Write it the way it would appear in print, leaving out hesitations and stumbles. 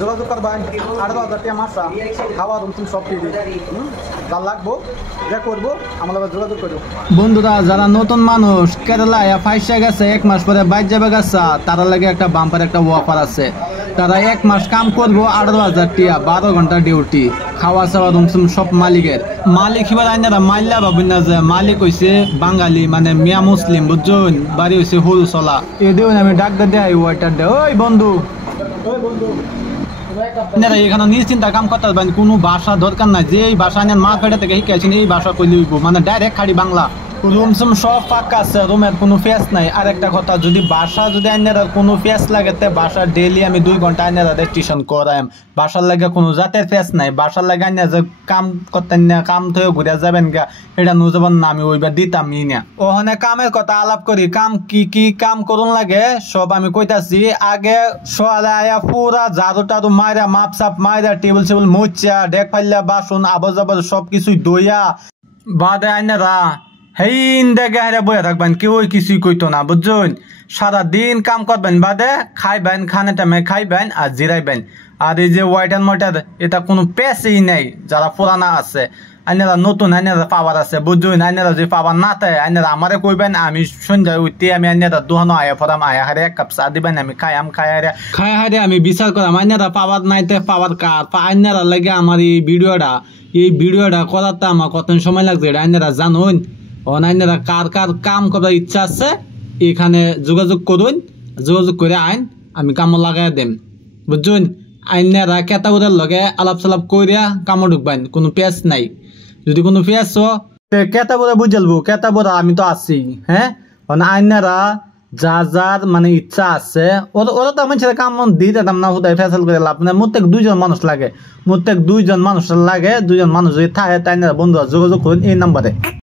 যোগাযোগ করবেন 8,000 টাকা মাসা খাওয়া রুম সব ফ্রি যা লাগবো যা করবো আমার যোগাযোগ করবো। বন্ধুরা যারা নতুন মানুষ কেরালায় ফাইসা গেছে 1 মাস পরে বাইর যাবে গেছে তারা লাগে একটা বাম্পার একটা অফার আছে। তারা 1 মাস কাম করবো 18,000 টাকা 12 ঘন্টা ডিউটি খাওয়া চাওয়া রুম সব মালিকের। মালিক এবার আইনারা মাইল্লা ভাবুন না যে মালিক হইছে বাঙালি মানে মিয়া মুসলিম বুঝছেন, বাড়ি হইছে হরু চলা। এদিও আমি ডাক দেয় ওয়াইটার দে ওই বন্ধু এখানে নিশ্চিন্তা কাম করতে পারবেন, কোনো ভাষা দরকার নাই। যে এই ভাষা নিয়ে মা পেটে থেকে শিখেছেন এই ভাষা কইলে মানে ডাইরেক্ট খাড়ি বাংলা। রুম সুম সব ফাঁকা আছে, রুমের কোনো ফেস নাই। আর একটা কথা যদি বাসা যদি আইনারা কোনো ফেস লাগে বাসা ডেইলি আমি 2 ঘন্টা আইনারা রেজিস্ট্রেশন করাইম। বাসার লাগে কোনো জাতের ফেস নাই। বাসার লাগে আইনা যে কাম করতেন না কাম থেকে ঘুরে যাবেন গা এটা নু যাবেন না আমি ওইবার দিতাম ই না। ওখানে কামের কথা আলাপ করি, কাম কি কি কাম করুন লাগে সব আমি কইতাছি। আগে সকালে আয়া পুরা ঝাড়ু টাড়ু মাইরা মাপ সাপ মাইরা টেবিল সেবল মুচ্ছা ডেক ফাইলা বাসন আবার যাবার সব কিছুই দইয়া বাদে আইনারা হেইন দেখে হেরে বইয়া থাকবেন, কেউ কিছুই কইতো না বুঝছেন। সারাদিন কাম করবেন বাদে খাইবেন, খানে টাইমে খাইবেন আর জিরাইবেন। আর এই যে ওয়াইটার ময়টার এটা কোনো পেসেই নেই। যারা পুরানা আছে আইনারা নতুন আইনারা পাওয়ার আছে বুঝছেন। আইনারা যদি পাওয়ার না থাকে আইনারা আমারে কইবেন, আমি সন্ধ্যায় উঠতে আমি আইনারা দোহানো আয়া পড়াম আয়া হারে 1 কাপ চা দিবেন, আমি খাইয়াম খাই হারে আমি বিচার করাম আইনারা পাওয়ার নাইতে পাওয়ার কার আইনারা লাগে। আমার এই ভিডিওটা করাতে আমার কত সময় লাগছে এটা আইনারা জানুন। অনাইনারা কার কার কাম করার ইচ্ছা আছে এখানে যোগাযোগ করুন, যোগাযোগ করে আইন আমি কামো লাগাই দেম বুঝছেন। আইনারা কেতাগুড়ের লগে আলাপ সালাপ করিয়া কামো ঢুকবেন, কোনো পেঁচ নাই। যদি কোনো পেঁচ কেতাগুড়ে বুঝলবো কেতাবুড়া আমি তো আছি হ্যাঁ। আইনারা যার মানে ইচ্ছা আছে ওরা তো মানুষের কাম দিয়ে দিতাম না, হুদায় ফেসাল করে লাভ না। প্রত্যেক 2 জন মানুষ লাগে, প্রত্যেক 2 জন মানুষ লাগে। 2 জন মানুষ যদি থাকে তাই বন্ধুরা যোগাযোগ করুন এই নাম্বারে।